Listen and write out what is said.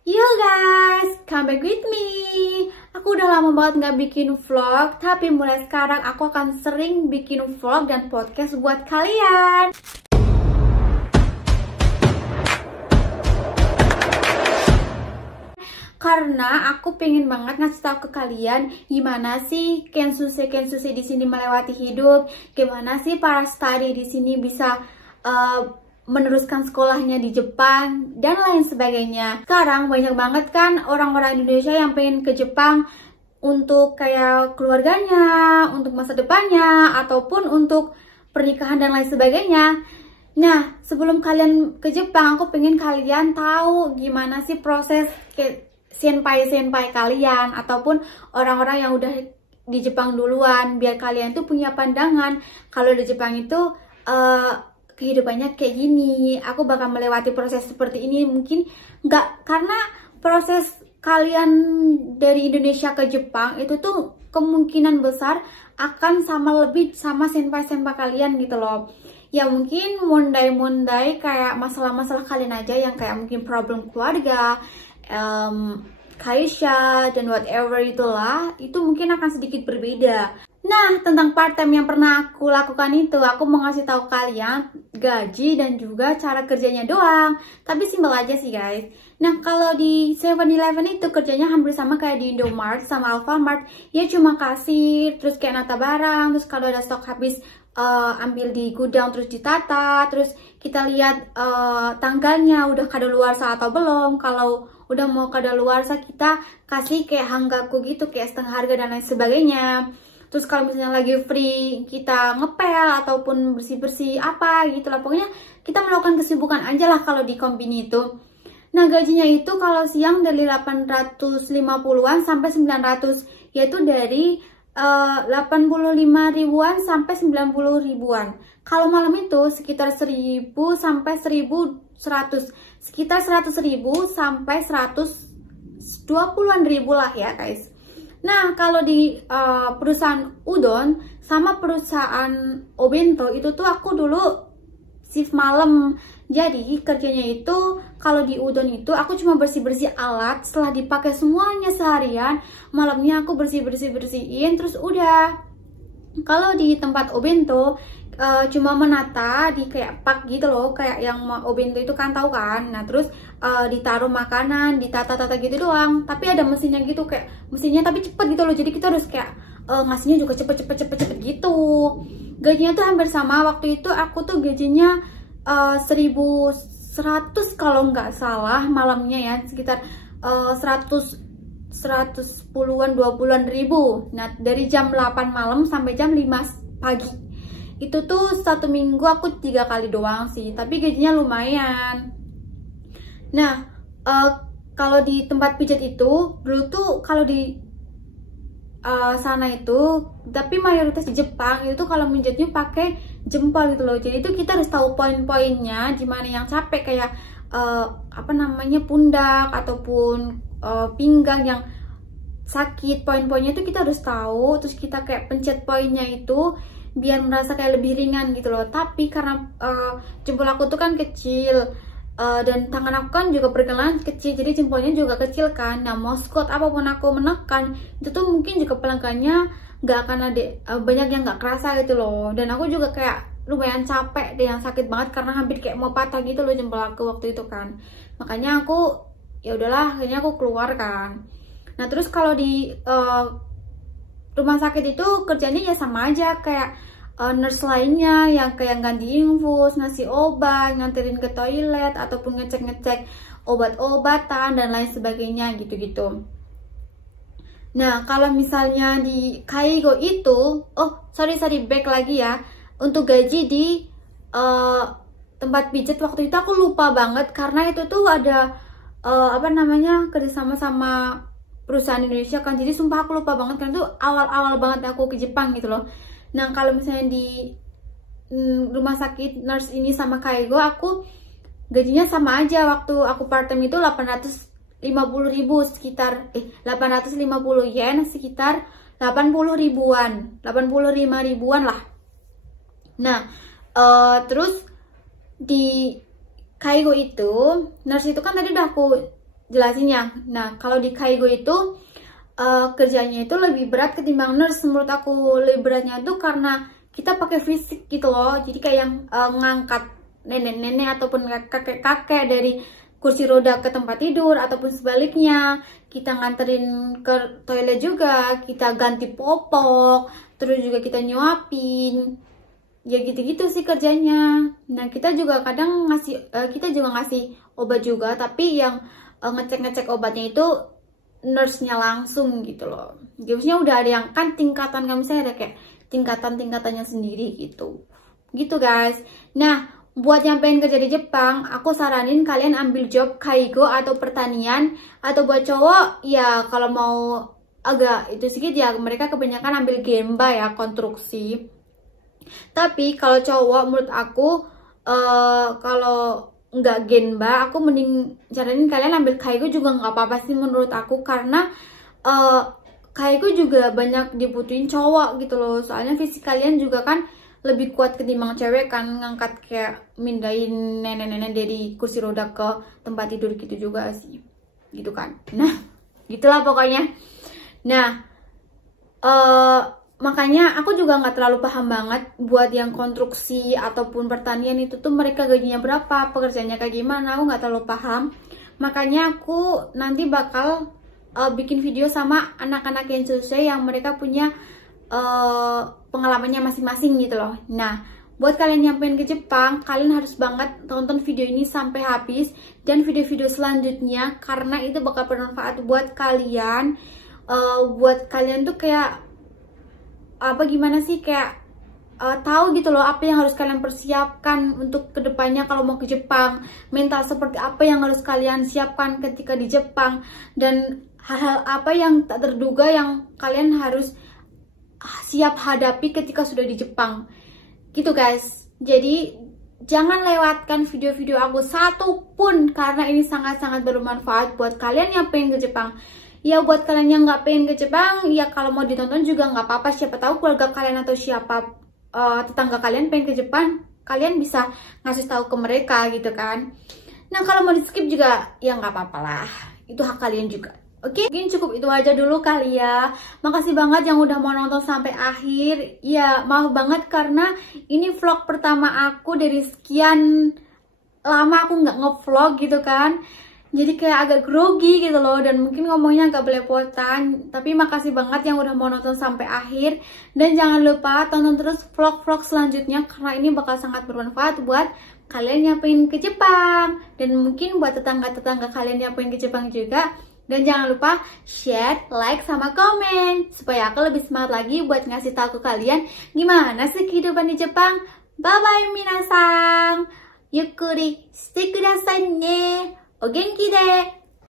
Yo guys, come back with me. Aku udah lama banget nggak bikin vlog, tapi mulai sekarang aku akan sering bikin vlog dan podcast buat kalian. Karena aku pengen banget ngasih tahu ke kalian gimana sih Kensuke di sini melewati hidup, gimana sih para study di sini bisa meneruskan sekolahnya di Jepang dan lain sebagainya. Sekarang banyak banget kan orang-orang Indonesia yang pengen ke Jepang untuk kayak keluarganya, untuk masa depannya, ataupun untuk pernikahan dan lain sebagainya. Nah, sebelum kalian ke Jepang, aku pengen kalian tahu gimana sih proses senpai-senpai kalian ataupun orang-orang yang udah di Jepang duluan, biar kalian tuh punya pandangan kalau di Jepang itu kehidupannya kayak gini. Aku bakal melewati proses seperti ini, mungkin nggak, karena proses kalian dari Indonesia ke Jepang itu tuh kemungkinan besar akan lebih sama senpai-senpai kalian gitu loh. Ya mungkin mondai-mondai kayak masalah-masalah kalian aja yang kayak mungkin problem keluarga, kaisha, dan whatever itulah, itu mungkin akan sedikit berbeda. Nah, tentang part time yang pernah aku lakukan itu, aku mau ngasih tahu kalian gaji dan juga cara kerjanya doang. Tapi simpel aja sih guys. Nah, kalau di 7-Eleven itu kerjanya hampir sama kayak di Indomart sama Alfamart. Ya cuma kasir, terus kayak nata barang, terus kalau ada stok habis ambil di gudang terus ditata, terus kita lihat tanggalnya udah kadaluarsa atau belum. Kalau udah mau kadaluarsa kita kasih kayak hanggaku gitu, kayak setengah harga dan lain sebagainya. Terus kalau misalnya lagi free kita ngepel ataupun bersih-bersih apa gitu lah. Pokoknya kita melakukan kesibukan aja lah kalau di kombini itu. Nah, gajinya itu kalau siang dari 850-an sampai 900, yaitu dari 85 ribuan sampai 90 ribuan. Kalau malam itu sekitar 1000 sampai 1100, sekitar 100 ribu sampai 120-an ribu lah ya guys. Nah, kalau di perusahaan udon sama perusahaan obento itu tuh aku dulu shift malam. Jadi kerjanya itu kalau di udon itu aku cuma bersih-bersih alat, setelah dipakai semuanya seharian, malamnya aku bersihin terus udah. Kalau di tempat obento cuma menata di kayak pak gitu loh, kayak yang obento itu kan tahu kan. Nah, terus ditaruh makanan, ditata-tata gitu doang. Tapi ada mesinnya gitu, kayak mesinnya tapi cepet gitu loh. Jadi kita harus kayak ngasihnya juga cepet gitu. Gajinya tuh hampir sama. Waktu itu aku tuh gajinya 1100 kalau nggak salah malamnya ya, sekitar 110-an 20-an ribu. Nah, dari jam 8 malam sampai jam 5 pagi. Itu tuh satu minggu aku 3 kali doang sih, tapi gajinya lumayan. Nah, kalau di tempat pijat itu dulu tuh kalau di sana itu, tapi mayoritas di Jepang itu kalau pijatnya pakai jempol gitu loh. Jadi itu kita harus tahu poin-poinnya di mana yang capek, kayak apa namanya, pundak ataupun pinggang yang sakit. Poin-poinnya itu kita harus tahu, terus kita kayak pencet poinnya itu biar merasa kayak lebih ringan gitu loh. Tapi karena jempol aku tuh kan kecil dan tangan aku kan juga pergelangan kecil, jadi jempolnya juga kecil kan. Nah, mau squat apapun aku menekan itu tuh mungkin juga pelanggannya nggak akan ada banyak yang nggak kerasa gitu loh. Dan aku juga kayak lumayan capek deh, yang sakit banget karena hampir kayak mau patah gitu loh jempol aku waktu itu kan. Makanya aku ya udahlah, akhirnya aku keluar kan. Nah, terus kalau di rumah sakit itu kerjanya ya sama aja kayak nurse lainnya, yang kayak ganti infus, ngasih obat, nganterin ke toilet, ataupun ngecek-ngecek obat-obatan dan lain sebagainya gitu-gitu. Nah, kalau misalnya di Kaigo itu, sorry back lagi ya, untuk gaji di tempat pijat waktu itu aku lupa banget karena itu tuh ada apa namanya, kerjasama sama perusahaan Indonesia kan. Jadi sumpah aku lupa banget kan, itu awal-awal banget aku ke Jepang gitu loh. Nah, kalau misalnya di rumah sakit nurse ini sama Kaigo, aku gajinya sama aja. Waktu aku part time itu 850 ribu, sekitar 850 yen, sekitar 80 ribuan, 85 ribuan lah. Nah, terus di Kaigo itu, nurse itu kan tadi udah aku jelasinnya. Nah, kalau di Kaigo itu kerjanya itu lebih berat ketimbang nurse menurut aku. Lebih beratnya itu karena kita pakai fisik gitu loh. Jadi kayak yang ngangkat nenek-nenek ataupun kakek-kakek dari kursi roda ke tempat tidur, ataupun sebaliknya. Kita nganterin ke toilet juga, kita ganti popok, terus juga kita nyuapin. Ya gitu-gitu sih kerjanya. Nah, kita juga kadang ngasih obat juga, tapi yang ngecek-ngecek obatnya itu nurse-nya langsung gitu loh. Biasanya udah ada yang kan tingkatan, kan misalnya ada kayak tingkatan-tingkatannya sendiri gitu. Gitu guys. Nah, buat yang pengen kerja di Jepang, aku saranin kalian ambil job Kaigo atau pertanian. Atau buat cowok, ya kalau mau agak itu sedikit ya, mereka kebanyakan ambil Gemba ya, konstruksi. Tapi kalau cowok menurut aku, kalau nggak Genba, aku mending saranin kalian ambil Kaigo juga nggak apa-apa sih menurut aku. Karena Kaigo juga banyak dibutuhin cowok gitu loh. Soalnya fisik kalian juga kan lebih kuat ketimbang cewek kan, ngangkat kayak mindahin nenek-nenek dari kursi roda ke tempat tidur gitu juga sih, gitu kan. Nah, gitulah pokoknya. Nah, makanya aku juga nggak terlalu paham banget buat yang konstruksi ataupun pertanian itu tuh mereka gajinya berapa, pekerjaannya kayak gimana, aku nggak terlalu paham. Makanya aku nanti bakal bikin video sama anak-anak yang selesai yang mereka punya pengalamannya masing-masing gitu loh. Nah, buat kalian yang pengen ke Jepang, kalian harus banget tonton video ini sampai habis dan video-video selanjutnya, karena itu bakal bermanfaat buat kalian. Buat kalian tuh kayak gimana sih, kayak tahu gitu loh apa yang harus kalian persiapkan untuk kedepannya kalau mau ke Jepang, mental seperti apa yang harus kalian siapkan ketika di Jepang, dan hal-hal apa yang tak terduga yang kalian harus siap hadapi ketika sudah di Jepang gitu guys. Jadi jangan lewatkan video-video aku satupun, karena ini sangat-sangat bermanfaat buat kalian yang pengen ke Jepang. Ya buat kalian yang nggak pengen ke Jepang, ya kalau mau ditonton juga nggak apa-apa. Siapa tahu keluarga kalian atau siapa tetangga kalian pengen ke Jepang, kalian bisa ngasih tahu ke mereka gitu kan. Nah, kalau mau di skip juga ya nggak apa-apa lah, itu hak kalian juga. Oke, mungkin cukup itu aja dulu kali ya. Makasih banget yang udah mau nonton sampai akhir. Ya maaf banget karena ini vlog pertama aku dari sekian lama aku nggak ngevlog gitu kan. Jadi kayak agak grogi gitu loh, dan mungkin ngomongnya agak belepotan. Tapi makasih banget yang udah mau nonton sampai akhir. Dan jangan lupa tonton terus vlog-vlog selanjutnya, karena ini bakal sangat bermanfaat buat kalian yang pengen ke Jepang. Dan mungkin buat tetangga-tetangga kalian yang pengen ke Jepang juga. Dan jangan lupa share, like, sama komen, supaya aku lebih semangat lagi buat ngasih tahu ke kalian gimana sih kehidupan di Jepang. Bye-bye minasan. Yukkuri shite kudasai ne. お元気で